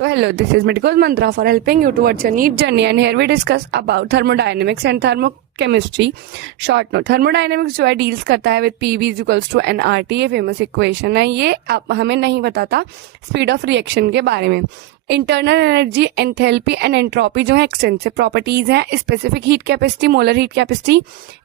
So hello, this is Medico's Mantra for helping you towards your neat journey, and here we discuss about thermodynamics and thermochemistry. Short note, thermodynamics जो है deals करता है with PV is equals to nRT, ये famous equation है. ये हमें नहीं बताता स्पीड ऑफ रिएक्शन के बारे में. Internal energy, enthalpy and entropy जो है एक्सटेंसिव प्रॉपर्टीज हैं. Specific heat capacity, molar heat capacity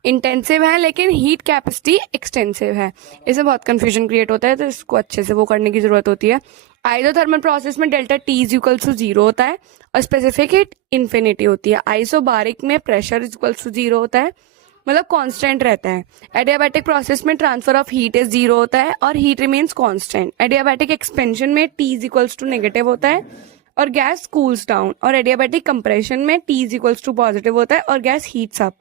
intensive है, लेकिन हीट कैपेसिटी एक्सटेंसिव है. इससे बहुत कंफ्यूजन क्रिएट होता है, तो इसको अच्छे से वो करने की जरूरत होती है. आइसोथर्मल प्रोसेस में delta T is equal to 0 होता है और स्पेसिफिक हीट इन्फिनिटी होती है. आइसोबारिक में प्रेशर इज इक्वल टू 0 होता है, मतलब कांस्टेंट रहता है. एडियाबैटिक प्रोसेस में ट्रांसफर ऑफ हीट इज 0 होता है और heat remains constant. Adiabatic expansion में T is equals to negative होता है और गैस कूल्स डाउन. और एडियाबैटिक कंप्रेशन में T is equals to positive होता है और गैस हीट्स अप.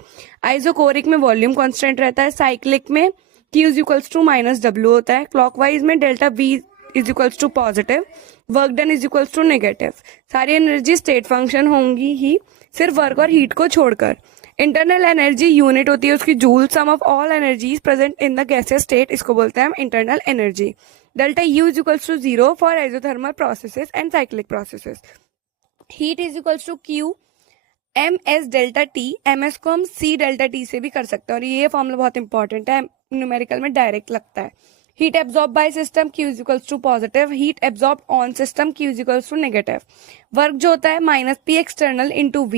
आइसोकोरिक में वॉल्यूम कांस्टेंट रहता है. साइक्लिक में Q is equals to -W होता है. क्लॉकवाइज में delta V is equals to positive, work done is equals to negative. सारी एनर्जी स्टेट फंक्शन होंगी ही, सिर्फ वर्क और हीट को छोड़कर. इंटरनल एनर्जी यूनिट होती है उसकी joule. Sum of all energies present in the gaseous state, इसको बोलते हैं हम internal energy. Delta U is equals to 0 for isothermal processes and cyclic processes. Heat is equals to Q MS delta T. MS को हम C delta T से भी कर सकते हैं और ये फॉर्मूला बहुत इंपॉर्टेंट है, न्यूमेरिकल में डायरेक्ट लगता है. Heat absorb by system Q is equals to positive, heat absorb on system Q is equals to negative. Work जो होता है -P एक्सटर्नल इंटू V,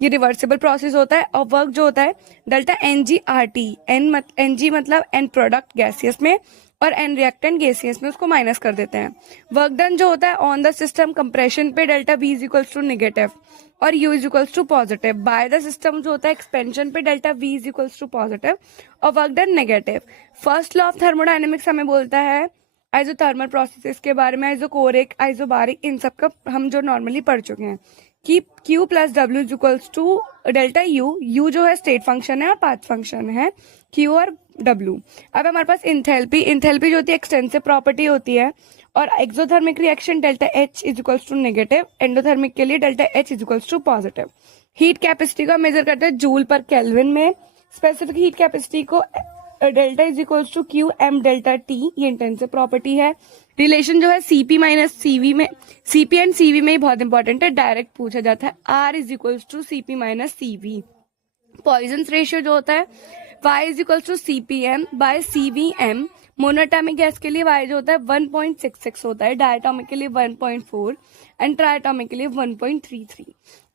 ये रिवर्सिबल प्रोसेस होता है. और वर्क जो होता है डेल्टा NG/RT. NG मतलब एंड प्रोडक्ट गैसियस में और एन रिएक्टेंट गैसियस में, उसको माइनस कर देते हैं. वर्क डन जो होता है ऑन द सिस्टम कंप्रेशन पे delta V is equals to negative और U is equals to positive. By the system जो होता है एक्सपेंशन पे delta V is equals to positive और work done negative. First law of thermodynamics हमें बोलता है आइसोथर्मल प्रोसेसेस के बारे में, आइसोकोरिक, आइसोबारिक, इन सब का हम जो नॉर्मली पढ़ चुके हैं कि Q plus W is equals to delta U. U जो है स्टेट फंक्शन है और पाथ फंक्शन है, Q और W. अब हमारे पास इंथैल्पी जो होती है एक्सटेंसिव प्रॉपर्टी होती है. और exothermic reaction delta H is equals to negative, endothermic के लिए delta H is equals to positive. Heat capacity का मेजर करते हैं जूल पर केल्विन में. स्पेसिफिक हीट कैपेसिटी को delta is equals to Q M delta T, ये intensive property है. रिलेशन जो है CP माइनस CV में, CP एंड CV में ही बहुत इंपॉर्टेंट है, डायरेक्ट पूछा जाता है. R is equals to CP minus CV. Poisson's ratio जो होता है Y is equals to CPM by CVM. Monoatomic gas के लिए Y जो होता है 1.66 होता है, डायटोमिक के लिए 1.4 एंड ट्राइटोमिक के लिए 1.33.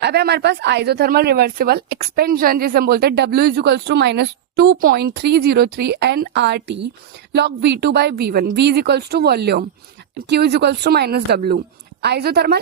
अब हमारे पास आइसोथर्मल रिवर्सिबल एक्सपेंशन जिसे हम बोलते हैं W is equals to -2.303 nRT log V2 by V1. V is equals to volume, Q is equals to -W. Isothermal